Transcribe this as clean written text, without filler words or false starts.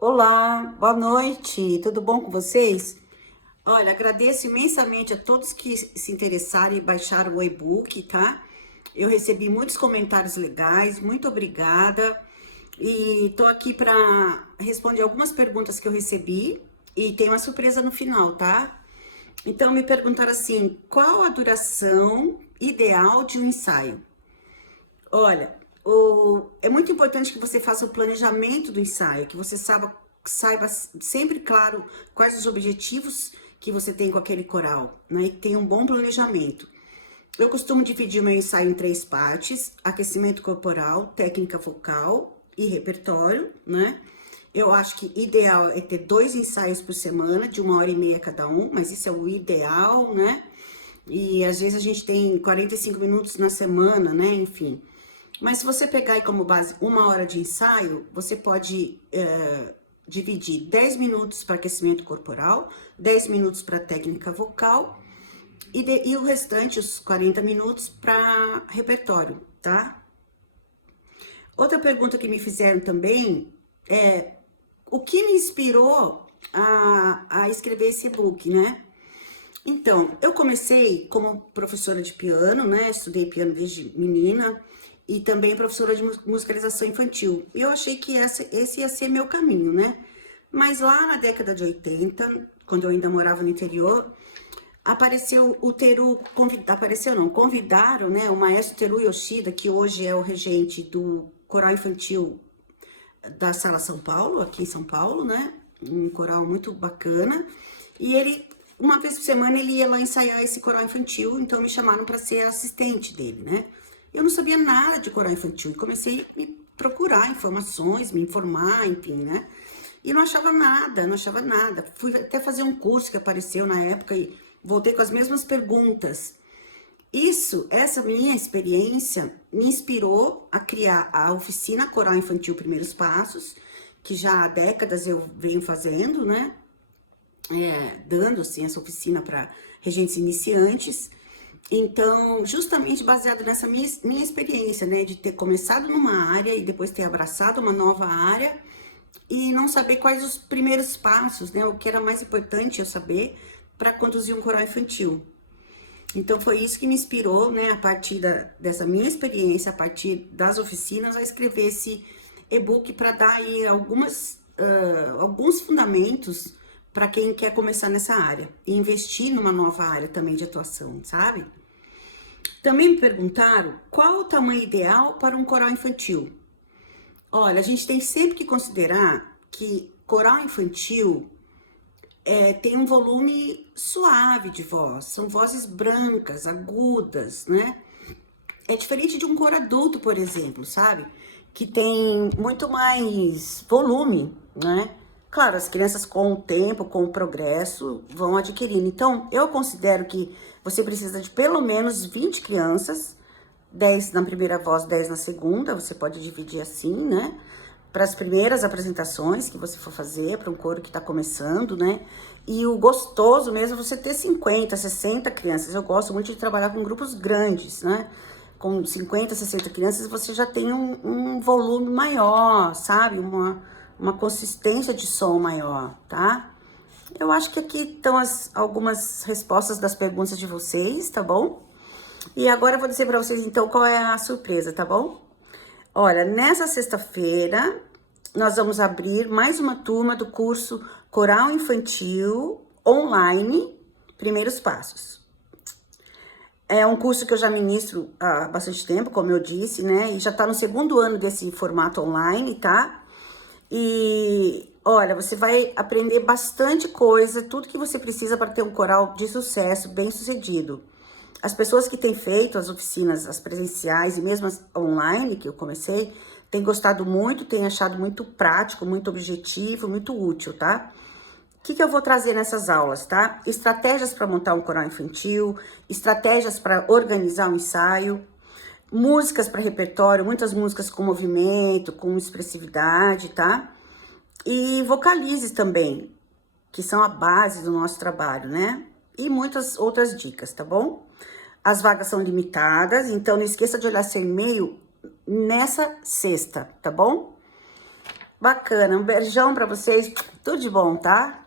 Olá, boa noite, tudo bom com vocês? Olha, agradeço imensamente a todos que se interessaram e baixaram o e-book, tá? Eu recebi muitos comentários legais, muito obrigada. E tô aqui para responder algumas perguntas que eu recebi e tem uma surpresa no final, tá? Então me perguntaram assim: qual a duração ideal de um ensaio? Olha, é muito importante que você faça o planejamento do ensaio, que você saiba sempre claro quais os objetivos que você tem com aquele coral, né? E tenha um bom planejamento. Eu costumo dividir o meu ensaio em três partes: aquecimento corporal, técnica vocal e repertório, né? Eu acho que ideal é ter 2 ensaios por semana, de 1h30 cada um, mas isso é o ideal, né? E às vezes a gente tem 45 minutos na semana, né? Enfim. Mas se você pegar aí como base 1 hora de ensaio, você pode dividir 10 minutos para aquecimento corporal, 10 minutos para técnica vocal e o restante, os 40 minutos, para repertório, tá? Outra pergunta que me fizeram também é o que me inspirou a escrever esse e-book, né? Então, eu comecei como professora de piano, né? Estudei piano desde menina e também professora de musicalização infantil. Eu achei que esse ia ser meu caminho, né? Mas lá na década de 80, quando eu ainda morava no interior, apareceu o Teru, apareceu não, convidaram, né, o maestro Teru Yoshida, que hoje é o regente do coral infantil da Sala São Paulo, aqui em São Paulo, né? Um coral muito bacana. E ele, uma vez por semana, ele ia lá ensaiar esse coral infantil, então me chamaram para ser assistente dele, né? Eu não sabia nada de coral infantil e comecei a me procurar informações, me informar, enfim, né? E não achava nada, não achava nada. Fui até fazer um curso que apareceu na época e voltei com as mesmas perguntas. Essa minha experiência me inspirou a criar a oficina Coral Infantil Primeiros Passos, que já há décadas eu venho fazendo, né? Dando assim essa oficina para regentes iniciantes. Então, justamente baseado nessa minha experiência, né, de ter começado numa área e depois ter abraçado uma nova área e não saber quais os primeiros passos, né, o que era mais importante eu saber para conduzir um coral infantil. Então foi isso que me inspirou, né, a partir dessa minha experiência, a partir das oficinas, a escrever esse e-book para dar aí alguns fundamentos para quem quer começar nessa área e investir numa nova área também de atuação, sabe? Também me perguntaram qual o tamanho ideal para um coral infantil. Olha, a gente tem sempre que considerar que coral infantil tem um volume suave de voz, são vozes brancas, agudas, né? É diferente de um coro adulto, por exemplo, sabe? Que tem muito mais volume, né? Claro, as crianças com o tempo, com o progresso, vão adquirindo. Então, eu considero que você precisa de pelo menos 20 crianças, 10 na primeira voz, 10 na segunda, você pode dividir assim, né? Para as primeiras apresentações que você for fazer, para um coro que está começando, né? E o gostoso mesmo é você ter 50, 60 crianças. Eu gosto muito de trabalhar com grupos grandes, né? Com 50, 60 crianças, você já tem um volume maior, sabe? Uma consistência de som maior, tá? Eu acho que aqui estão algumas respostas das perguntas de vocês, tá bom? E agora eu vou dizer para vocês, então, qual é a surpresa, tá bom? Olha, nessa sexta-feira, nós vamos abrir mais uma turma do curso Coral Infantil Online, Primeiros Passos. É um curso que eu já ministro há bastante tempo, como eu disse, né? E já tá no segundo ano desse formato online, tá? E olha, você vai aprender bastante coisa, tudo que você precisa para ter um coral de sucesso, bem sucedido. As pessoas que têm feito as oficinas, as presenciais e mesmo as online, que eu comecei, têm gostado muito, têm achado muito prático, muito objetivo, muito útil, tá? O que eu vou trazer nessas aulas, tá? Estratégias para montar um coral infantil, estratégias para organizar um ensaio, músicas para repertório, muitas músicas com movimento, com expressividade, tá? E vocalizes também, que são a base do nosso trabalho, né? E muitas outras dicas, tá bom? As vagas são limitadas, então não esqueça de olhar seu e-mail nessa sexta, tá bom? Bacana, um beijão pra vocês, tudo de bom, tá?